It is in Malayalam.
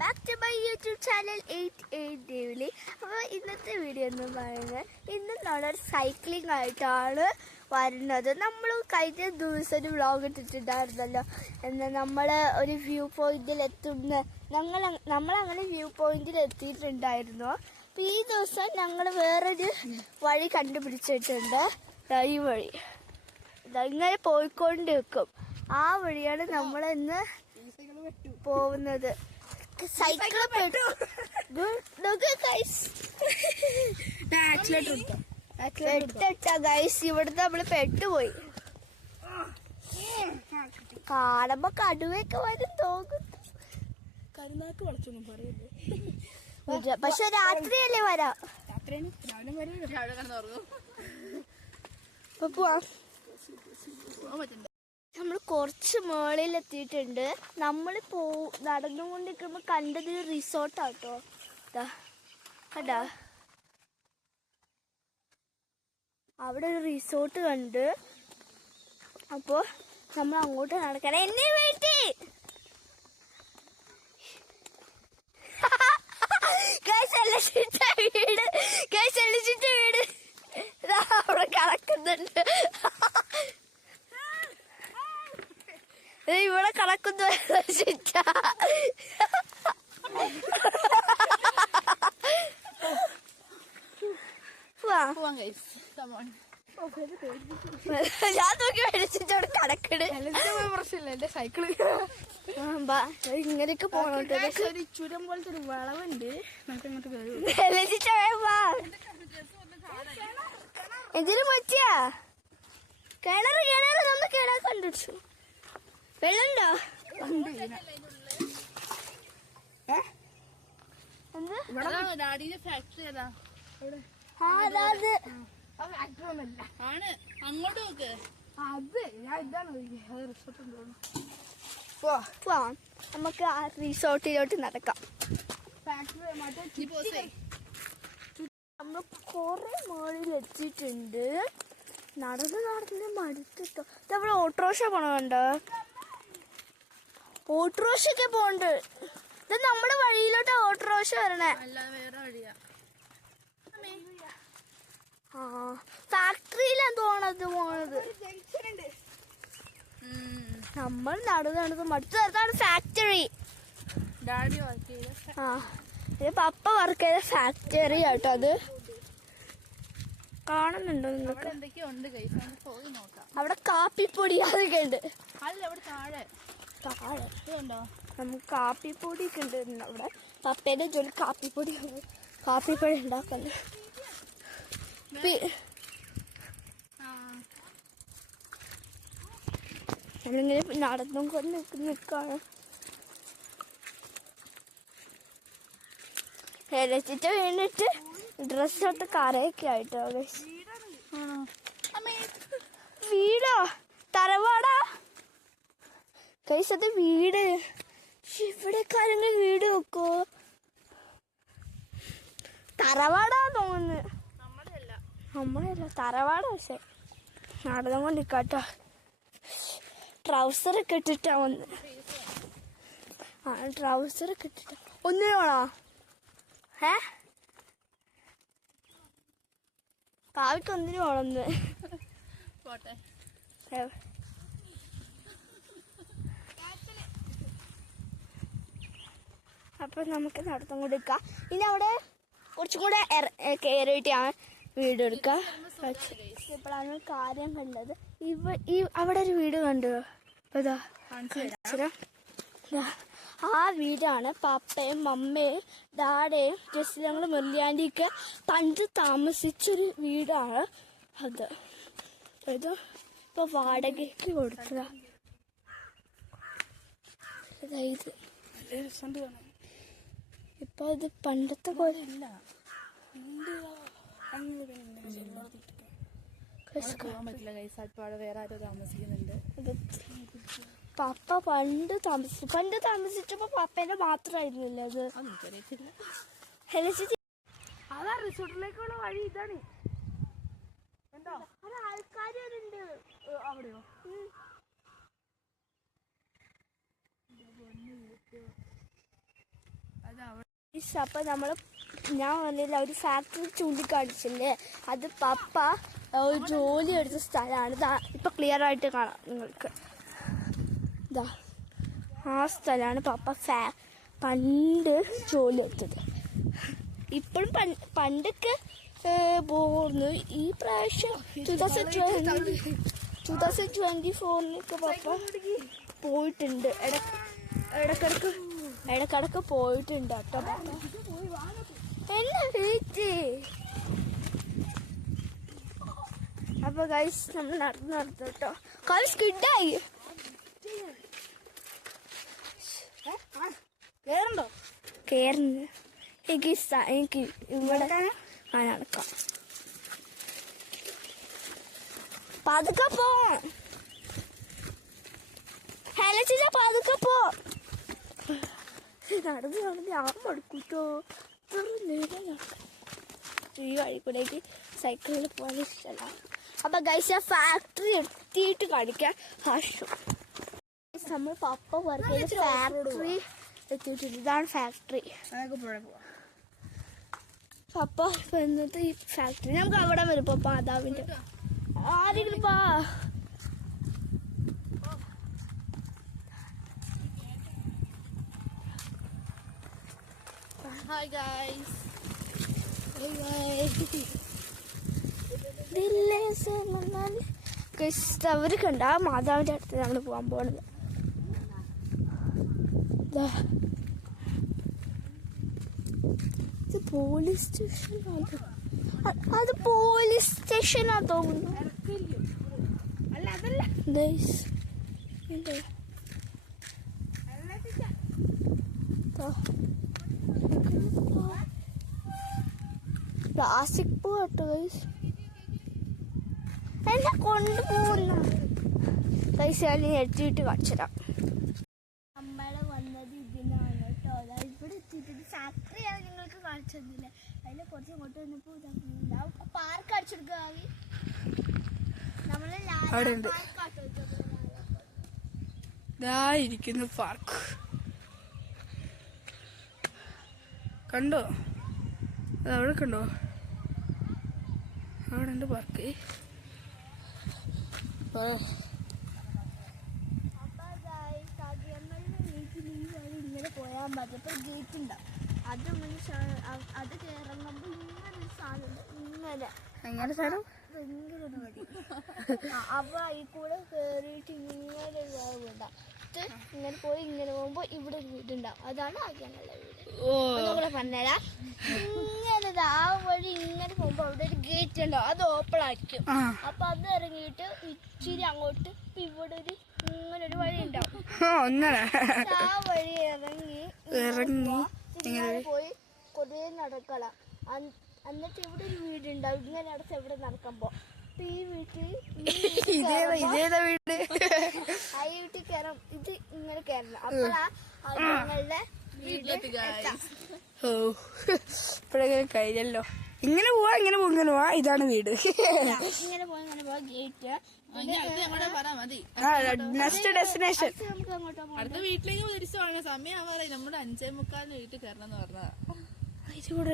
Back to my YouTube channel 88 daily. അപ്പോൾ ഇന്നത്തെ വീഡിയോ എന്ന് പറയുന്നത് ഇന്ന് നമ്മളൊരു സൈക്ലിംഗ് ആയിട്ടാണ് വരുന്നത്. നമ്മൾ കഴിഞ്ഞ ദിവസം ഒരു വ്ളോഗ് ഇട്ടിട്ടുണ്ടായിരുന്നല്ലോ. എന്നാൽ നമ്മൾ ഒരു വ്യൂ പോയിന്റിൽ നമ്മളങ്ങനെ വ്യൂ പോയിന്റിൽ എത്തിയിട്ടുണ്ടായിരുന്നു. അപ്പോൾ ഈ ദിവസം ഞങ്ങൾ വേറൊരു വഴി കണ്ടുപിടിച്ചിട്ടുണ്ട്. ഈ വഴി ഇങ്ങനെ പോയിക്കൊണ്ട് വെക്കും. ആ വഴിയാണ് നമ്മളിന്ന് പോകുന്നത്. സൈക്കിൾ ഇവിടുന്ന് നമ്മള് പെട്ടുപോയി. കാണുമ്പോ കടുവയൊക്കെ വരും തോന്നുന്നു. കരുനാക്ക് വളച്ചൊന്നും പറയല്ലേ. പക്ഷെ രാത്രിയല്ലേ വരാം. നമ്മൾ കുറച്ച് മുകളിലെത്തിയിട്ടുണ്ട്. നമ്മൾ നടന്നുകൊണ്ടിരിക്കുമ്പോൾ കണ്ടത് റിസോർട്ടാട്ടോ. കണ്ടാ അവിടെ ഒരു റിസോർട്ട് കണ്ട്. അപ്പോൾ നമ്മൾ അങ്ങോട്ട് നടക്കണം. എന്നെ വീട്ടി വീട് അവിടെ കിടക്കുന്നുണ്ട്. ഇവിടെ കടക്കുന്നു. ഞാൻ നോക്കി മേടിച്ചിട്ടവിടെ കടക്കണ്. പ്രശ്നമില്ല, എന്റെ സൈക്കിള് ഇങ്ങനെയൊക്കെ പോണോട്ട്. ഒരു ചുരം പോലത്തെ ഒരു വളവുണ്ട്. എന്തിനും പറ്റിയാ കിണറ് നമ്മൾ കിണർ കണ്ടിച്ചു. വെള്ളമുണ്ടോ? ഫാക്ടറി അതാ ആണ്. അങ്ങോട്ട് നോക്ക്. അത് ഞാൻ ഇതാണ് പോവാം. നമുക്ക് ആ റിസോർട്ടിലോട്ട് നടക്കാം. നമ്മൾ കൊറേ മുകളിൽ എത്തിയിട്ടുണ്ട്. നടന്ന് മടുത്തിട്ടോ. ഇതവിടെ ഓട്ടോറിക്ഷ പോണുണ്ടോ? ഓട്ടോറിക്ഷയൊക്കെ പോണ്ട്. ഇത് നമ്മുടെ വഴിയിലോട്ടാ ഓട്ടോറിക്ഷ വരണേ. ഫാക്ടറിയിലാ പോണത്. നമ്മൾ നടന്ന് മടുത്തു. അതാണ് ഫാക്ടറി. പപ്പ വർക്ക് ചെയ്ത ഫാക്ടറി ആട്ടോ അത്. കാണുന്നുണ്ടോ നിങ്ങൾക്ക്? അവിടെ കാപ്പിപ്പൊടി അതൊക്കെ ഉണ്ട്. നമുക്ക് കാപ്പിപ്പൊടി ഒക്കെ ഉണ്ട് അവിടെ. പപ്പേന്റെ ജോലി കാപ്പിപ്പൊടി ഉണ്ടാക്കുന്നത്. നമ്മളിങ്ങനെ നടന്നും കൊണ്ട് നിൽക്കാണ്. ഇലച്ചിട്ട് വീണിട്ട് ഡ്രസ്സൊട്ട് കറയൊക്കെ ആയിട്ടോ. വീടോ? തറവാടാ കൈസ്? അത് വീട്. ഇവിടെ കാര്യങ്ങൾ വീട് വെക്കോ? തറവാടാ തോന്നുന്നു. നമ്മളല്ല തറവാടാ. പക്ഷെ നടന്നും കൊണ്ടിരിക്കാട്ടോ. ട്രൗസറൊക്കെ ഇട്ടിട്ടാ വന്ന്. ട്രൗസറൊക്കെ ഇട്ടിട്ടാ. ഒന്നിനോണോ? കാവിക്ക് ഒന്നിനു പോണെന്ന്. അപ്പൊ നമുക്ക് നടത്തം കൊടുക്കാം. ഇനി അവിടെ കുറച്ചും കൂടെ കയറിയിട്ടാണ് വീട് എടുക്കുക. ഇപ്പോഴാണ് കാര്യം കണ്ടത്. അവിടെ ഒരു വീട് കണ്ടു. ആ വീടാണ് പപ്പയും മമ്മയും ഡാഡയും ജസ്റ്റിലും മുരളിയാൻ്റെയൊക്കെ പണ്ട് താമസിച്ചൊരു വീടാണ് അത്. ഇത് ഇപ്പൊ വാടകയ്ക്ക് കൊടുത്തതാ. ഇത് ഇപ്പൊ ഇത് പണ്ടത്തെ പോലെ അല്ല. വേറെ ആരോ താമസിക്കുന്നുണ്ട്. പപ്പ പണ്ട് താമസിച്ചപ്പോ പപ്പേന്റെ മാത്രമായിരുന്നില്ല അത്. അതാ റിസോർട്ടിലേക്കുള്ള വഴി ഇതാണ്. ആൾക്കാരുണ്ട് അവിടെയോ? അപ്പൊ ഞാൻ പറഞ്ഞില്ല ഒരു ഫാക്ടറി ചൂണ്ടിക്കാണിച്ചില്ലേ, അത് പപ്പ ഒരു ജോലി എടുത്ത സ്ഥലമാണ്. ഇതാ ഇപ്പൊ ക്ലിയർ ആയിട്ട് കാണാം നിങ്ങൾക്ക്. ഇതാ ആ സ്ഥലമാണ് പപ്പ പണ്ട് ജോലി എടുത്തത്. ഇപ്പോഴും പണ്ടൊക്കെ പോകുന്നു. ഈ പ്രാവശ്യം 2024 പപ്പ പോയിട്ടുണ്ട്. ഇടക്കിടക്ക് പോയിട്ടുണ്ട് കേട്ടോ. എന്നെ വീട്ടി അപ്പൊ ഗൈസ് നമ്മൾ നടന്നു കേട്ടോ. ഗൈസ് കിഡായി കേറുന്നു. എനിക്ക് ഇവിടെ നടക്കാം. പതുക്കെ പോ. ഹലോ ചേച്ചാ, പതുക്കെ പോ. നടന്ന് ഞാൻ മടുക്കൂട്ടോ. ഈ വഴി കൂടേക്ക് സൈക്കിളിൽ പോകാൻ ഇഷ്ടമല്ല. അപ്പൊ ഗൈസ് ആ ഫാക്ടറി എത്തിയിട്ട് കാണിക്കാം. നമ്മൾ പപ്പ വർക്ക് ചെയ്ത ഫാക്ടറി എത്തിയിട്ടുണ്ട്. ഇതാണ് ഫാക്ടറി. പപ്പ വന്നത് ഈ ഫാക്ടറി. നമുക്ക് അവിടെ വരും പപ്പ. മാതാവിന്റെ ആരെങ്കിലും പാ. Hi guys. അവര് കണ്ട ആ മാതാവിന്റെ അടുത്ത് നമ്മൾ പോകാൻ പോണത്. ഇത് പോലീസ് സ്റ്റേഷൻ. അത് പോലീസ് സ്റ്റേഷനാ തോന്നുന്നു. അല്ല അതല്ല. പ്ലാസ്റ്റിക് പോട്ടോ ഗൈസ്. എന്നെ കൊണ്ടുപോകുന്നു ഗൈസ്. ഞാൻ എത്തിയിട്ട് കാണിച്ചുതരാം. നമ്മള് വന്നത് ഇതിനാണ് കേട്ടോ. ഇവിടെ എത്തിയിട്ട് ഫാക്ടറിയാണ് നിങ്ങൾക്ക് കാണിച്ചു തന്നില്ലേ. അതിൽ കുറച്ച് ഇങ്ങോട്ട് വന്നപ്പോൾ പാർക്ക് അടിച്ചെടുക്കുക. നമ്മള് ഇരിക്കുന്നു പാർക്ക്. കണ്ടോ? അതവിടെ കണ്ടോ? അവിടെ ഉണ്ട് പാർക്ക്. ഇങ്ങനെ പോയാൽ മതി. അപ്പൊ ഗേറ്റ് ഉണ്ടാവും. അത് ഇറങ്ങുമ്പോ ഇങ്ങനെ ഒരു സാധനം ഇങ്ങനെ സാധനം ഭയങ്കര ഒരു മതി. അപ്പൊ ഈ കൂടെ കേറിയിട്ട് ഇങ്ങനെ ഒരു വീടുണ്ടാവും. ഇങ്ങനെ പോയി ഇങ്ങനെ പോകുമ്പോ ഇവിടെ ഒരു വീടുണ്ടാവും. അതാണ് ആഗ്രഹമുള്ള വീട്. ഒന്നുകൂടെ പറഞ്ഞുതരാം. ഇങ്ങനെ ആ വഴി ഇങ്ങനെ പോകുമ്പോ അവിടെ ഒരു ഗേറ്റ് ഉണ്ടാവും. അത് ഓപ്പൺ ആയിരിക്കും. അപ്പൊ അത് ഇറങ്ങിയിട്ട് ഇച്ചിരി അങ്ങോട്ട് ഇവിടെ ഒരു ഇങ്ങനെ ഒരു വഴി ഉണ്ടാവും. ആ വഴി ഇറങ്ങി ഇങ്ങനെ പോയി കുറേ നടക്കണം. എന്നിട്ട് ഇവിടെ ഒരു വീടുണ്ടാവും. ഇങ്ങനെ അടച്ച് എവിടെ നടക്കുമ്പോ ഈ വീട്ടിൽ ആ വീട്ടിൽ കയറാം. ഇത് ഇങ്ങനെ കയറണം. അപ്പോഴാ ഞങ്ങളുടെ ഇപ്പോഴെങ്ങനെ കഴിഞ്ഞല്ലോ. ഇങ്ങനെ പോവാ ഇങ്ങനെ പോവാ. ഇതാണ് വീട്. ഇങ്ങനെ പോവാ ഗേറ്റ്. Next destination. നമുക്ക് അങ്ങോട്ടോ അടുത്ത വീട്ടിലേക്ക് തിരിച്ചു വാങ്ങാൻ സമയം നമ്മുടെ 5:45 വീട്ടിൽ കയറണം എന്ന് പറഞ്ഞതാ. ഇത് കൂടെ